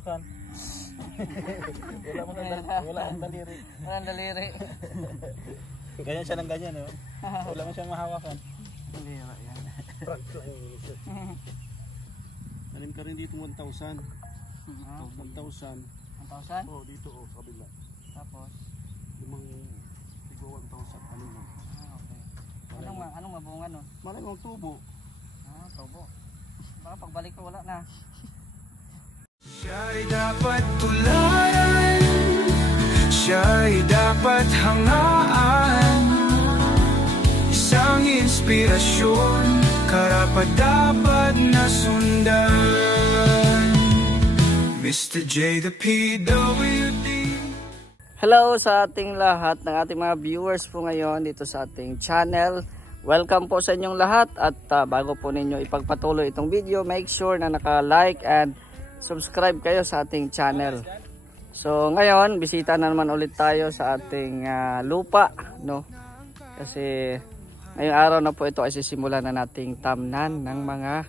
hawakan. Wala ang daliri. Walang daliri. Ganyan siya ng ganyan, no? Wala mo siyang mahawakan. Daliri yan. Tanim ka rin dito 1,000. 1,000. 1,000? Oo, dito sa kabila. Tapos? Limang tigo 1,000. Tanim mo. Okay. Anong mabunga nun? Malay mong tubo. Tubo. Baka pagbalik ko wala na. Siya'y dapat tularan, siya'y dapat hangaan, isang inspirasyon, karapat-dapat na sundan. Mr. J, the PWD. Hello sa ating lahat ng ating mga viewers po ngayon dito sa ating channel. Welcome po sa inyong lahat at bago po ninyo ipagpatuloy itong video, make sure na naka-like and subscribe kayo sa ating channel. So ngayon, bisita na naman ulit tayo sa ating lupa, no? Kasi ngayong araw na po ito ay sisimulan na nating tamnan ng mga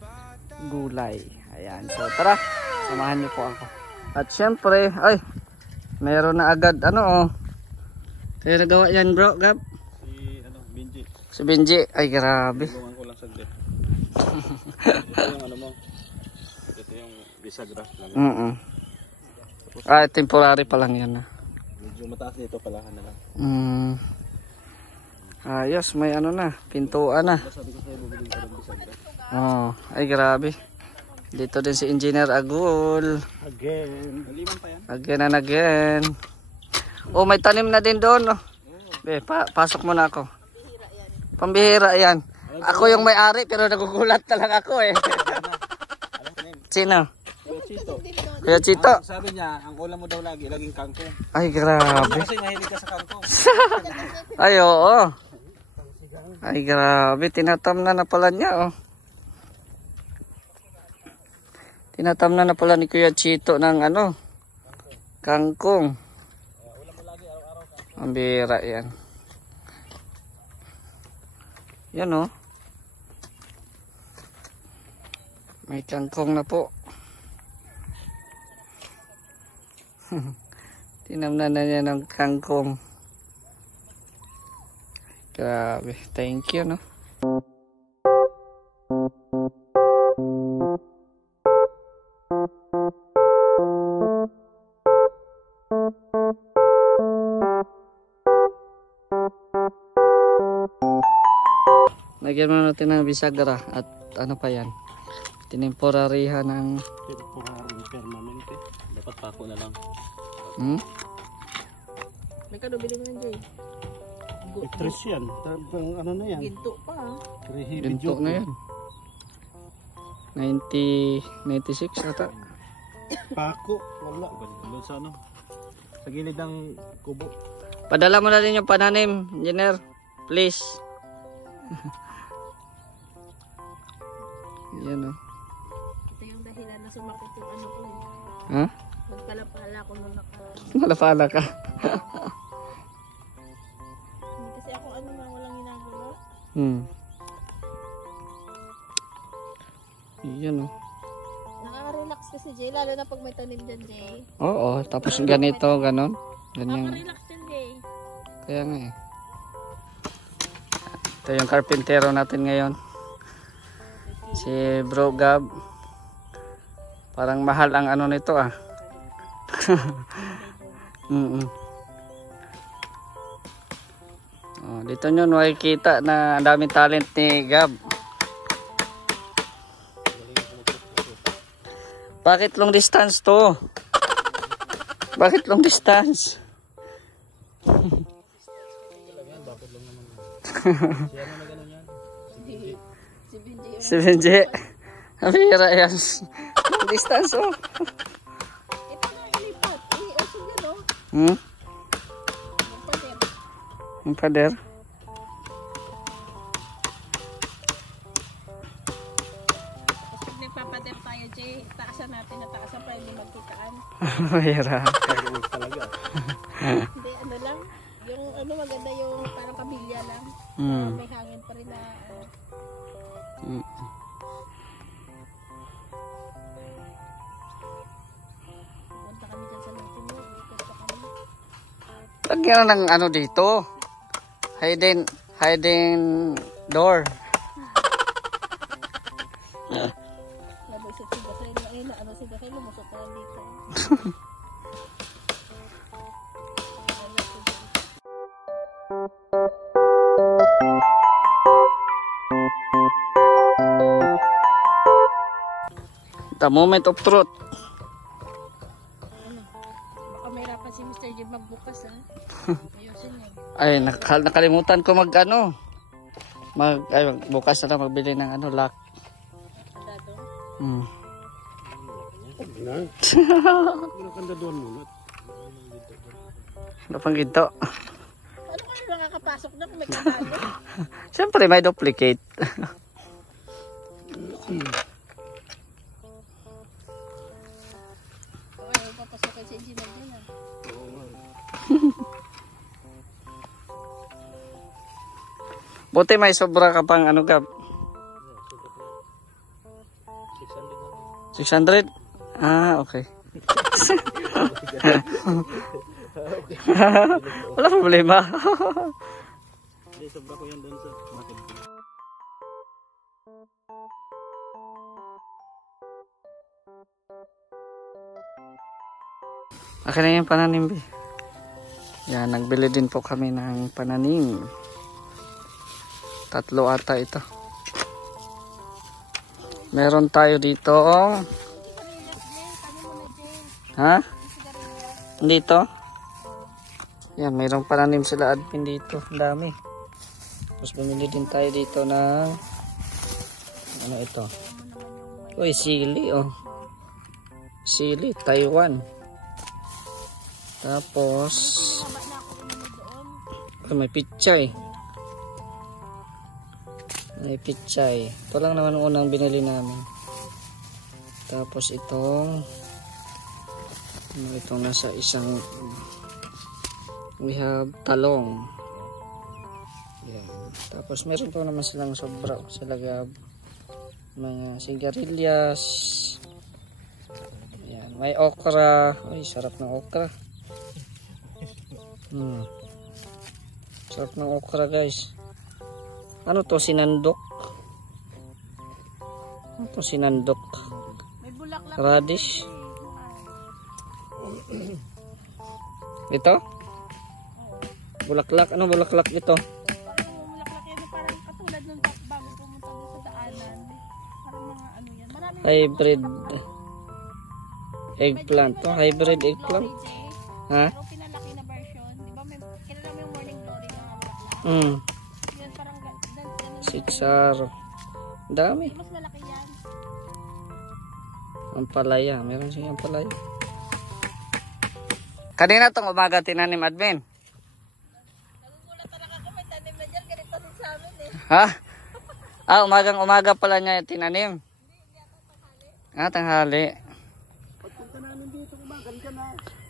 gulay. Ayan, so tara, samahan niyo po ako. At syempre, ay, mayroon na agad, kaya nagawa yan bro, Gab? Benji. Si Benji, ay grabe. Tulungan ko lang saglit. Ito yung mo. Ito yung bisagra lang. Temporary pa lang yan na. Medyo mataas nito palahan na lang. Ayos, may na, pintuan na. Sabi ko sa'yo, bumili ka ng bisagra. Ay grabe. Dito din si Engineer Agul. Again. Naliman pa yan. Again and again. Oh, may tanim na din doon. Be, pasok muna ako. Pambihira yan. Ako yung may-ari pero nagugulat talaga ako eh. Sino? Kuya Chito. Kuya Chito. Sabi niya, ang ulam mo daw laging kangkong. Ay grabe. Kasi mahilig ka sa kangkong. Ay oo. Ay grabe, tinatamnan na pala niya oh. Tinatamnan na pala ni Kuya Chito ng kangkong. Ang bira yan. Yan oh. May kangkong na po. Tinamnan na niya ng kangkong. Grabe. Thank you, no? Lagyan mo natin ng bisagra at ano pa yan? Tinemporarihan ng... Permanent eh. Dapat pako na lang. May kadubili mo yan, Joy. Tres yan. Ano na yan? Ginto pa Ginto na yan. 96 ata. Pako. Wala. Doon sa sa gilid ng kubo. Padala mo na rin yung pananim, Engineer. Please. Yan o. Ito yung dahilan na sumakit yung ko eh. Ha? Magpalapala ko nung Malapala ka. Kasi ako walang ginagawa. Yan o. Nakaka-relax kasi, Jay. Lalo na pag may tanim dyan, Jay. Oo, tapos ganito, ganon. Ganyan. Nakaka-relax dyan, Jay. Kaya nga eh. Ito yung karpintero natin ngayon. Si Bro Gab. Parang mahal ang nito ah. Dito nyo makikita na ang daming talent ni Gab. Bakit long distance to? Bakit long distance? Si Benji. Habira yan. Long distance oh. Ito na ilipat. Oso yan oh. Yung pader. Pag nagpapader tayo, Jay, taasan natin na taasan pa hindi magkitaan. Habira. Talaga. Hindi, lang. Yung maganda yung parang kabilya lang. May hangin pa rin na... Lagyan na ng ano dito. Hidden door. Nabusot si Gakay na ano si Gakay lumusot na dito. The moment of truth. Baka mahirapan si Mr. J magbukas ha. Ayusin niya. Ay, nakalimutan ko mag-ano. Bukas na lang magbili ng ano, lock. Dado. Hmm. Kanda doon muna. Ano pang ginto? Ano kaya nakakapasok na kung may katago? Siyempre, may duplicate. Ay, papasokin si engineer din ha. Buti may sobra ka pang ano ka. 600? Ah, okay. Wala problema. Hindi, sobra ko yan doon sa market. Akin na yung pananim, be. Yan, nagbili din po kami ng pananim. 3 ata ito. Meron tayo dito. Ha? Dito? Yan, mayroong pananim sila admin dito. Ang dami. Tapos bumili din tayo dito ng ano ito? Uy, sili oh. Sili, Taiwan. Tapos may pichay. May pichay. Ito lang naman ang unang binili namin. Tapos itong itong nasa isang we have talong. Yan. Tapos meron pa naman silang sobra sa lagab. Mga sigarilyas. Yan. May okra. Ay, sarap ng okra. Sarap ng okra, guys. Ano to, sinandok? Ano to, sinandok? May bulaklak. Radish. Ito? Bulaklak. Ano bulaklak ito? Parang bulaklak yan. Parang katulad nung bago pumunta doon sa daanan. Parang mga ano yan. Maraming Hybrid eggplant. To, hybrid eggplant. Ha? Pero pinalaki na version. Di ba may kilala mo yung morning glory na bulaklak? Mm. Yan parang ganun. Sitsaro. Dami. Mas malaki yan. Ampalaya. Meron siyang ampalaya. Kanina tong umaga tinanim, admin. Nagugulat talaga ako. May tanim na dyan. Ganito din sa amin eh. Ha? Ah, umagang-umaga pala niya tinanim. Ah, tanghali.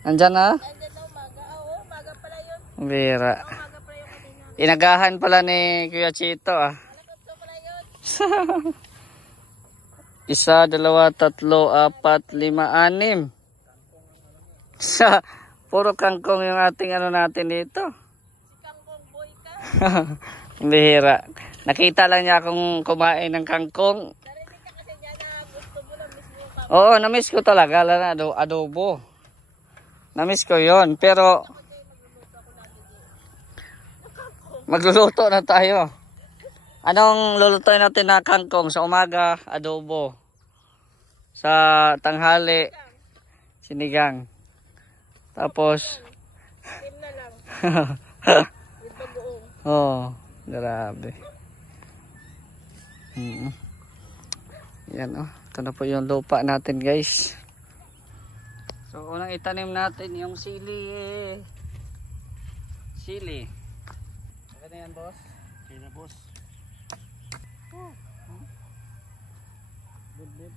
Nandyan na? Andyan na umaga. Oo, umaga pala yun. Bira. Umaga pala yung kanina. Inagahan pala ni Kuya Chito ah. Malakot pala yun. 1, 2, 3, 4, 5, 6. Sa puro kangkong yung ating ano natin dito. Si Kangkong boy ka. Bihira. Nakita lang niya akong kumain ng kangkong. Narinig ka kasi niya na gusto mo na miss mo yung kangkong. Oo, namiss ko talaga. Adobo. Namiss ko yon. Pero magluluto na tayo. Anong lulutuin natin na kangkong? Sa umaga, adobo. Sa tanghali, sinigang. Tapos Team na lang. With bagoong. oh, grabe. Yan oh. Ito na po yung lupa natin, guys. So, unang itanim natin yung sili. Sili. Okay na yan, boss? Okay na, boss. Good.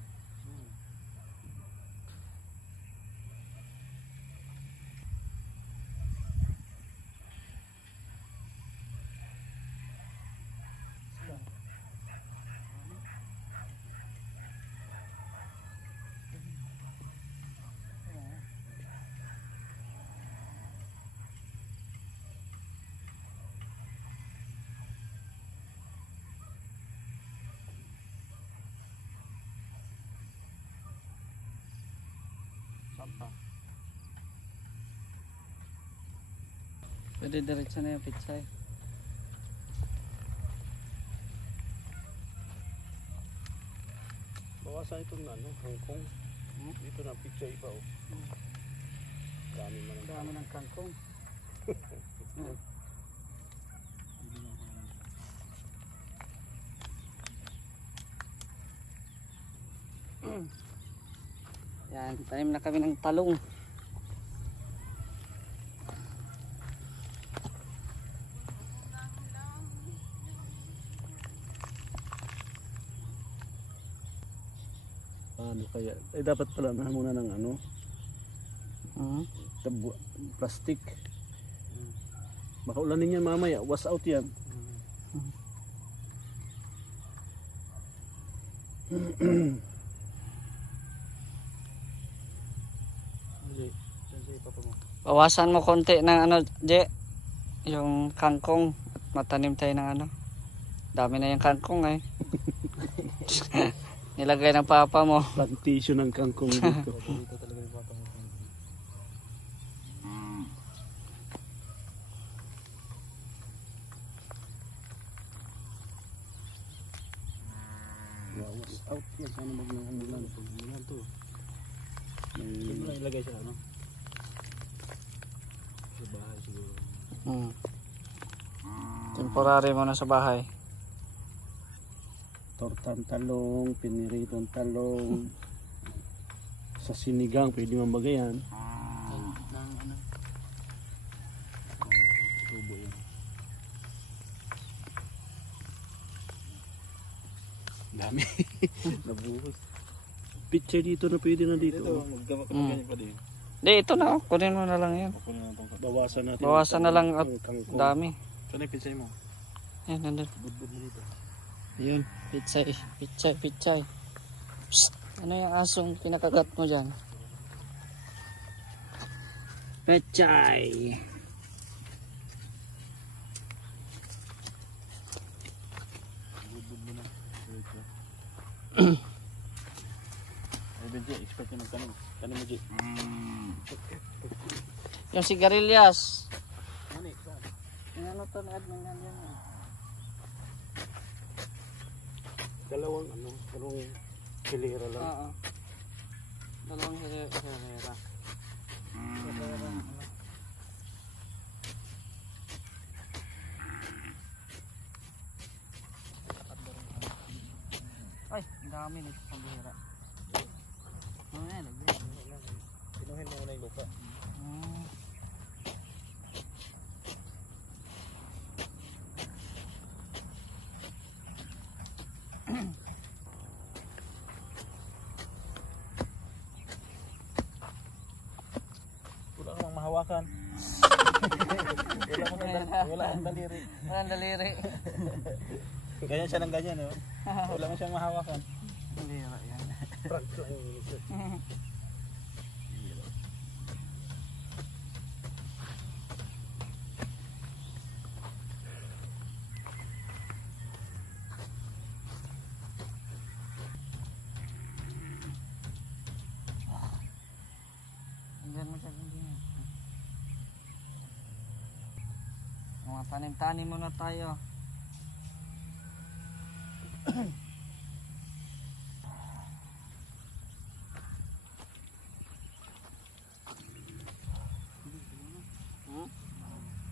Papa. Pwede diretso na yung pitsay. Bawasan itong ano, Hong Kong. Dito na picture iba oh. Dami man ang Dami ng kangkong. Yan, tanim na kami ng talong. ano kaya? Dapat pala na muna ng ano, plastic. Baka ulanin yan mamaya, wash out yan. Bawasan mo konti ng ano, Je, yung kangkong at matanim tayo ng ano. Dami na yung kangkong eh. Nilagay ng papa mo. Plantation ng kangkong dito. Wash out yan, sana mag-umulan. Umulan to. May ilagay siya ano? Sa bahay siguro. Temporary mo na sa bahay. Tortang talong, piniritong talong. Sa sinigang, pwede mambagayan. Tubo yan. Dami. Nabuhos. Picture dito na pwede na dito. Magganyan pa din. Hindi, ito na. Kunin mo na lang yan. Bawasan natin. Bawasan na lang at dami. Saan yung picture mo? Yan, nandun. Budbud mo dito. Ayun, pitsay, pitsay, pitsay. Psst, ano yung asong pinakagat mo dyan? Pitsay. Budbud mo na. Ay, Benji, expert ka ng kanin. Kanin mo, Benji. Yung sigarilyas. Yung ano to, admin yan yan. Dalawang hilera lang. Oo. Dalawang hilera. Ay, ang dami nito sa bihira. Ano yan? Pinuhin mo na yung lupa. Wala kang mahawakan. Wala kang daliri. Walang daliri. Ganyan siya ng ganyan, no? Wala kang siyang mahawakan. Dalira yan. Prank lang yun. Andiyan mo siya. Mga tanim-tanim muna tayo.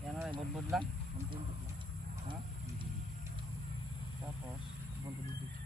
Yan na, budbud lang. Ha? Tapos, budbud dito.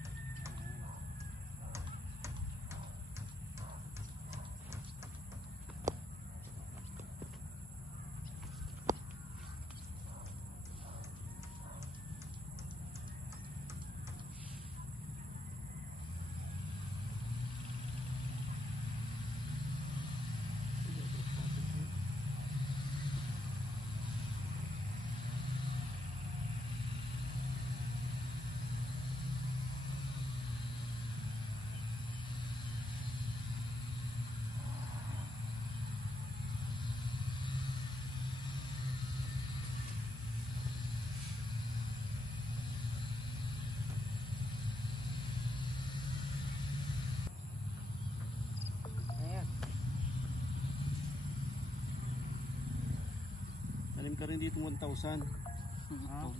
ka rin dito 1,000. 1,000.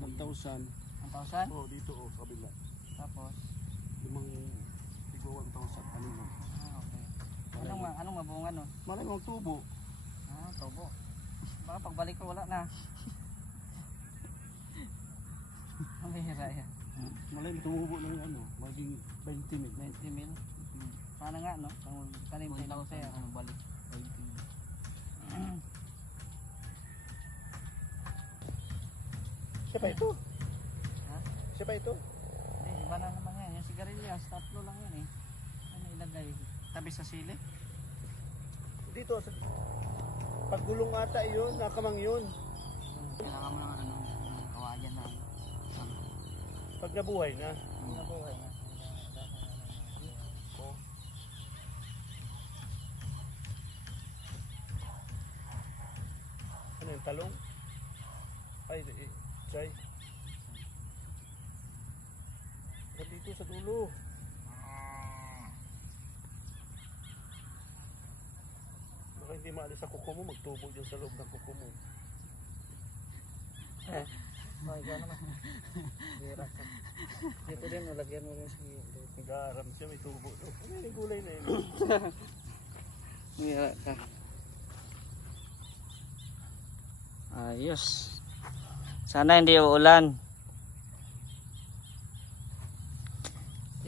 1,000? Oh, dito oh, sa kabila. Tapos? Limang tigo 1,000. Ano mo? Okay. Anong mabunga nun? Malay mo tubo. Tubo. Baka pagbalik ko wala na. Ang bihira yan. Malay mo tumubo na yung ano, maging 20 mil. 20 mil. Paano nga no? Kung tanim sa ilaw sa'yo, ano balik? 20 mil. Siya pa ito? Ha? Siya pa ito? Hindi, iba na naman yan. Yung sigarilyas, 3 lang yan eh. Ano ilagay? Tabi sa sili? Dito sa paggulong ata yun, nakamang yun. Kailangan mo ng kawayan na. Pag nabuhay na. Nabuhay na. Ano yung talong? Ay, chay. Dito sa dulo. Baka hindi maalis sa kuko mo, magtubo dyan sa loob ng kuko mo. Ay, gano'n naman. Bira ka. Dito din, lagyan mo rin sa Nag-aaram siya, may tubo. Ano yung gulay na yun? Bira ka. Ayos. Sana hindi uulan.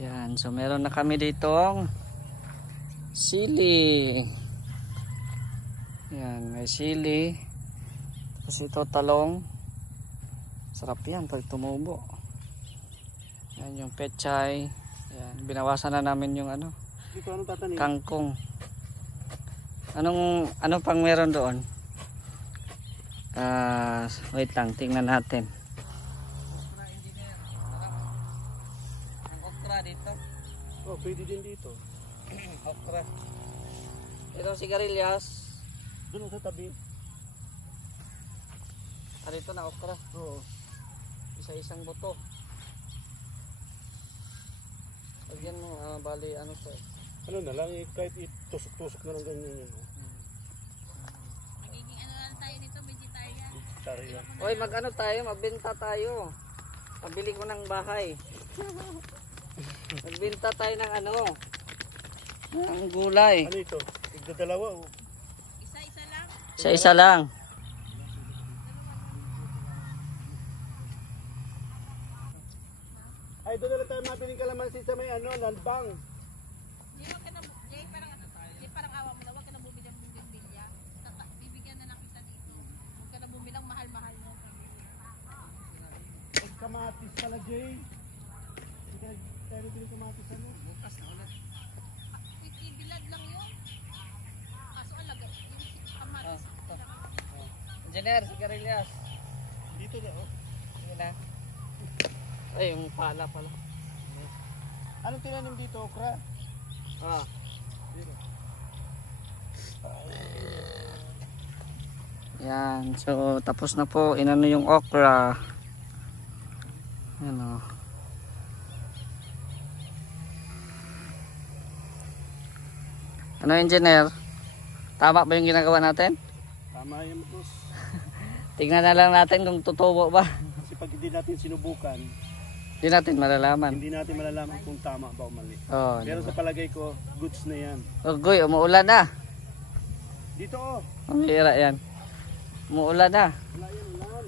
Yan, so meron na kami ditong sili. Yan, may sili. Tapos ito talong. Sarap yan pag tumubo. Yan yung pechay. Yan, binawasan na namin yung ano, Dito anong tatanim? kangkong. Ano pang meron doon? Wait lang, tingnan natin. Okra engineer. Ang okra dito. Oh, pwede din dito. Okra. Ito sigarilyas. Doon sa tabi. Dito na okra. Oo. Isa-isang buto. Lagyan mo, bali ano to eh. Ano na lang, kahit itusok-tusok na lang ganyan yun. Magiging ano lang tayo nito, vegetarian. Tari lang. Oy, mag-ano tayo, magbenta tayo. Pabili ko ng bahay. Magbenta tayo ng ano, ng gulay. Ano ito? Tigdadalawa o? Isa-isa lang. Isa-isa lang. Ay, doon na lang tayo mabiling kalamansi sa may ano, landbang. Jay, wag ka na, Jay, parang awa mo na, wag ka na bumili ng bilya. Bibigyan na lang kita dito. Wag ka na bumili ng mahal-mahal mo. Ay, kamatis pala, Jay. Hindi ka tayo biling kamatis ano? Bukas na ulit. Ibilad lang yun. Kaso alaga, yung kamatis. Engineer, sigarilyas. Dito na, oh. Sige na. Ay, yung pala. Anong tinanim dito, okra? Dito. Yan, so tapos na po inano yung okra. Ano. Ano engineer? Tama ba yung ginagawa natin? Tama yan, boss. Tingnan na lang natin kung tutubo ba. Kasi pag hindi natin sinubukan, Hindi natin malalaman. hindi natin malalaman kung tama ba o mali. Oh, Pero sa palagay ko, goods na yan. Ugoy, umuulan na. Dito, oh. Ang hira yan. Umuulan na. Wala yan, ulan.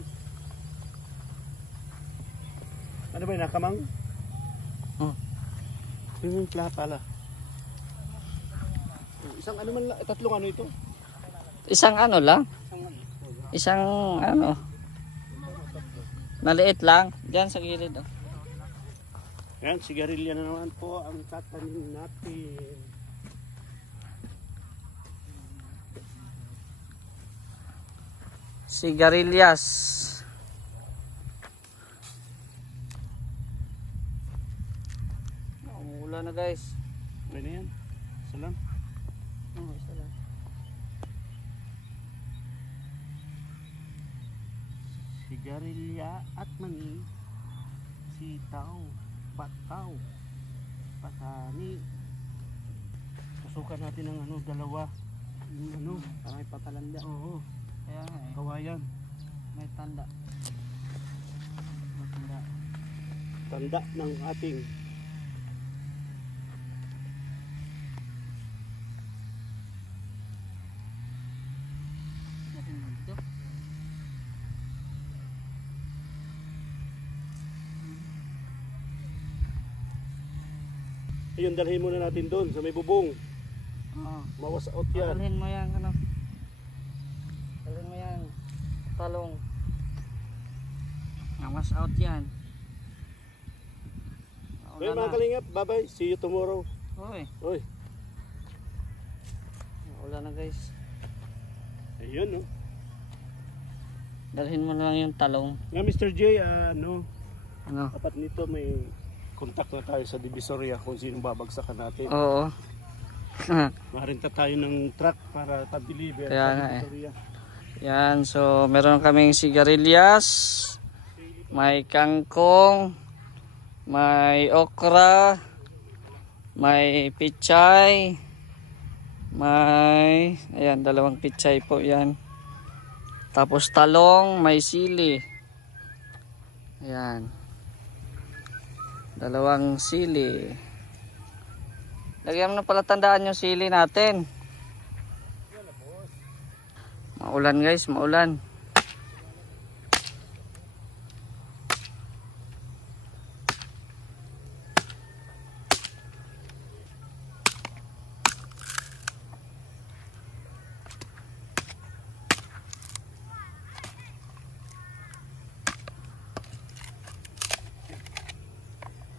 Ano ba yun, nakamang? Yung pala. Isang ano man lang, tatlong ano ito? Isang ano lang. Isang ano. Maliit lang. Diyan sa gilid. Oh. Yan, sigarilya na naman po ang tatanim natin. Sigarilyas. Umuulan na guys. Okay na yan. Salam. Isa lang. Sigarilya at mani. Sitaw. Pataw. Patani. Pasukan natin ng ano, dalawa. Yung ano, Parang may patalanda. oo, Kaya nga eh. kawayan. May tanda. May tanda. Tanda ng ating Dito. ayun, dalhin muna natin doon sa may bubong. Oo. Mawas out yan. Dalhin mo yan, ano. Dalhin mo yan. Talong. Namas out yan. Well, mga kalingap, bye-bye. See you tomorrow. Uy, Oy, wala na guys. ayun, no. Dalhin mo na lang yung talong. Nga, Mr. J, Ano? dapat nito may contact na tayo sa Divisoria kung sino babagsakan natin. Oo. Marinta tayo ng truck para pa-deliver Kaya sa nga Divisoria. Yan, so meron kaming sigarilyas, may kangkong, may okra, may pichay, may, ayan, 2 pichay po yan. Tapos talong, may sili. Ayan. 2 sili. Lagyan mo na pala tandaan yung sili natin. Maulan guys, maulan.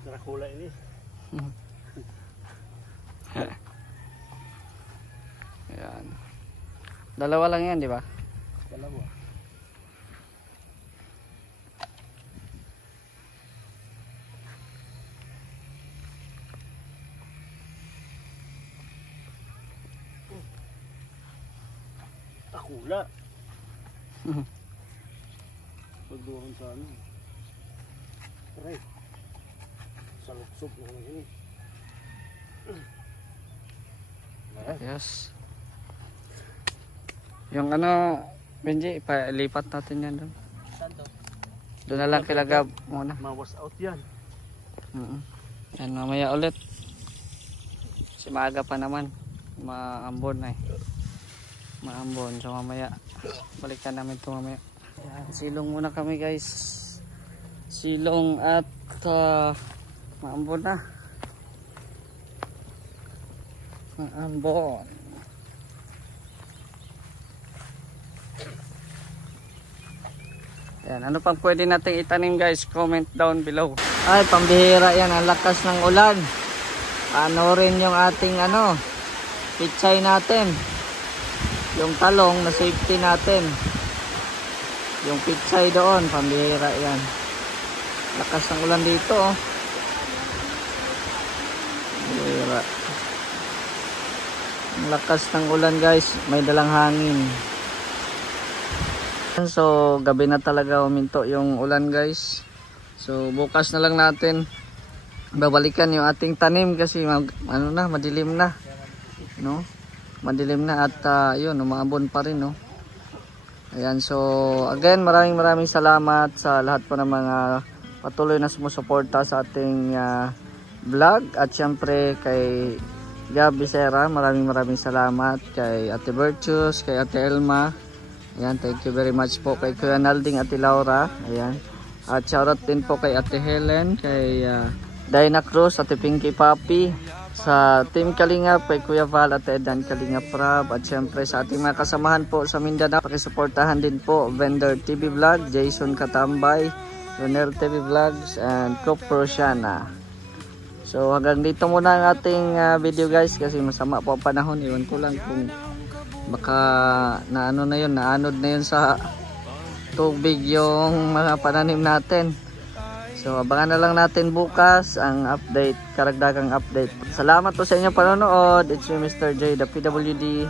Dracula ini. Ayan. 2 lang yan, di ba? Dalawa. Dracula. Pagduhan sa ano. Aray. Sa luksog na ini. Yes. Yung ano, Benji, ipalipat natin yan doon. Doon na lang kilagab muna. Mawas out yan. Yan, mamaya ulit. Si maaga pa naman. Maambon na eh. Maambon. So mamaya, balikan namin ito mamaya. Yan, silong muna kami guys. Silong at maambon na. Maambon. Yan, ano pang pwede nating itanim guys? Comment down below. Ay, pambihira yan. Ang lakas ng ulan. Ano rin yung ating ano, pichay natin. Yung talong na safety natin. Yung pichay doon, pambihira yan. Lakas ng ulan dito oh. Pambihira. Ang lakas ng ulan guys. May dalang hangin. So gabi na talaga huminto yung ulan guys. So bukas na lang natin babalikan yung ating tanim kasi ano na, madilim na, no? Madilim na at yun, umaambon pa rin, no? Ayan, so again, maraming salamat sa lahat po ng mga patuloy na sumusuporta sa ating vlog at syempre kay Gab Becerra, maraming salamat kay Ate Virtues, kay Ate Elma. Ayan, thank you very much po kay Kuya Nalding, Ate Laura. Ayan. At shoutout din po kay Ate Helen, kay Diana Cruz, Ate Pinky Papi, sa Team Kalingap, kay Kuya Val, Ate Edan Kalingap Rab, at syempre sa ating mga kasamahan po sa Mindanao. Pakisuportahan din po Vendor TV Vlog, Jason Katambay, Ronel TV Vlogs, and Coop Rosiana. So hanggang dito muna ang ating video guys kasi masama po ang panahon. Iwan ko lang kung baka naanod na yun sa tubig yung mga pananim natin. So abangan na lang natin bukas ang update, karagdagang update. Salamat po sa inyong panonood. It's me, Mr. J, the PWD,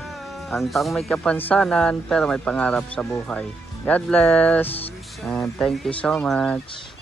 ang taong may kapansanan pero may pangarap sa buhay. God bless and thank you so much.